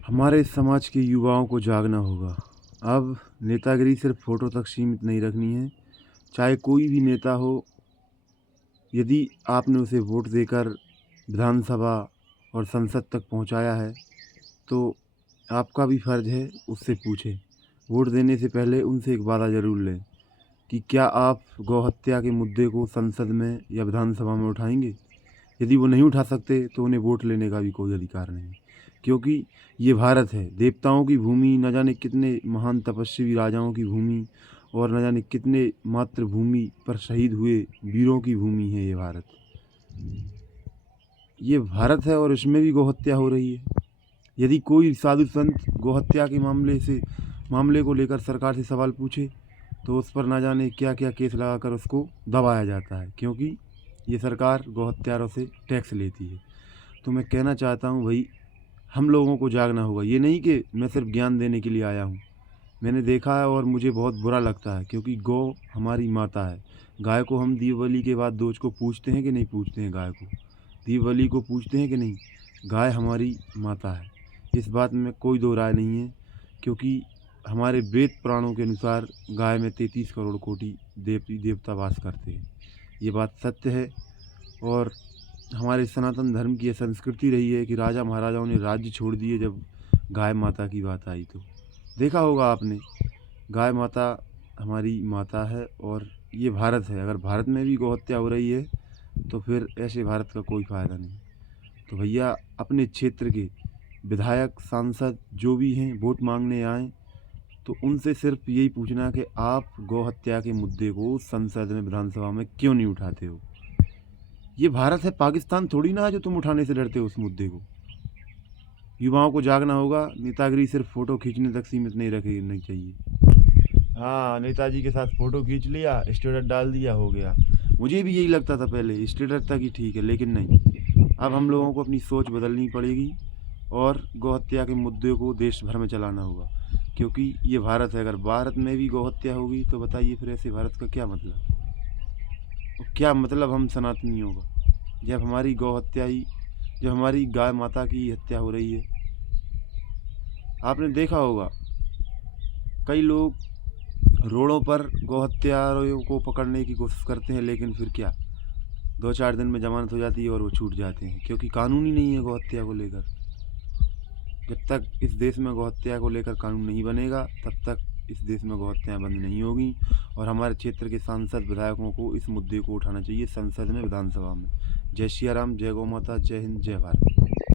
हमारे समाज के युवाओं को जागना होगा। अब नेतागिरी सिर्फ फ़ोटो तक सीमित नहीं रखनी है। चाहे कोई भी नेता हो, यदि आपने उसे वोट देकर विधानसभा और संसद तक पहुंचाया है, तो आपका भी फ़र्ज़ है उससे पूछें। वोट देने से पहले उनसे एक वादा ज़रूर लें कि क्या आप गौहत्या के मुद्दे को संसद में या विधानसभा में उठाएंगे। यदि वो नहीं उठा सकते तो उन्हें वोट लेने का भी कोई अधिकार नहीं, क्योंकि ये भारत है, देवताओं की भूमि, न जाने कितने महान तपस्वी राजाओं की भूमि और न जाने कितने मातृभूमि पर शहीद हुए वीरों की भूमि है ये भारत। ये भारत है और इसमें भी गौहत्या हो रही है। यदि कोई साधु संत गौहत्या के मामले को लेकर सरकार से सवाल पूछे तो उस पर ना जाने क्या क्या केस लगाकर उसको दबाया जाता है, क्योंकि ये सरकार गौहत्यारों से टैक्स लेती है। तो मैं कहना चाहता हूँ भाई, हम लोगों को जागना होगा। ये नहीं कि मैं सिर्फ ज्ञान देने के लिए आया हूँ। मैंने देखा है और मुझे बहुत बुरा लगता है, क्योंकि गौ हमारी माता है। गाय को हम दीपावली के बाद दूज को पूजते हैं कि नहीं पूजते हैं? गाय को दीपावली को पूजते हैं कि नहीं? गाय हमारी माता है, इस बात में कोई दो राय नहीं है। क्योंकि हमारे वेद पुराणों के अनुसार गाय में 33 करोड़ कोटि देवी देवता वास करते हैं। ये बात सत्य है। और हमारे सनातन धर्म की यह संस्कृति रही है कि राजा महाराजाओं ने राज्य छोड़ दिए जब गाय माता की बात आई। तो देखा होगा आपने, गाय माता हमारी माता है और ये भारत है। अगर भारत में भी गौहत्या हो रही है तो फिर ऐसे भारत का कोई फ़ायदा नहीं। तो भैया, अपने क्षेत्र के विधायक सांसद जो भी हैं वोट मांगने आएँ तो उनसे सिर्फ यही पूछना कि आप गौहत्या के मुद्दे को संसद में विधानसभा में क्यों नहीं उठाते हो। ये भारत है, पाकिस्तान थोड़ी ना है जो तुम उठाने से डरते हो उस मुद्दे को। युवाओं को जागना होगा। नेतागिरी सिर्फ फ़ोटो खींचने तक सीमित नहीं रखनी चाहिए। हाँ, नेताजी के साथ फ़ोटो खींच लिया, स्टेटस डाल दिया, हो गया। मुझे भी यही लगता था पहले, स्टेटस तक ही ठीक है, लेकिन नहीं। अब हम लोगों को अपनी सोच बदलनी पड़ेगी और गौहत्या के मुद्दे को देश भर में चलाना होगा, क्योंकि ये भारत है। अगर भारत में भी गौहत्या होगी तो बताइए फिर ऐसे भारत का क्या मतलब। और क्या मतलब हम सनातनियों का, जब हमारी गाय माता की हत्या हो रही है। आपने देखा होगा, कई लोग रोडों पर गौहत्यारों को पकड़ने की कोशिश करते हैं, लेकिन फिर क्या, 2-4 दिन में जमानत हो जाती है और वो छूट जाते हैं, क्योंकि कानून ही नहीं है गौहत्या को लेकर। जब तक इस देश में गौहत्या को लेकर कानून नहीं बनेगा, तब तक इस देश में गौहत्याएँ बंद नहीं होगी। और हमारे क्षेत्र के सांसद विधायकों को इस मुद्दे को उठाना चाहिए संसद में, विधानसभा में। जय सिया राम, जय गौ माता, जय हिंद, जय भारत।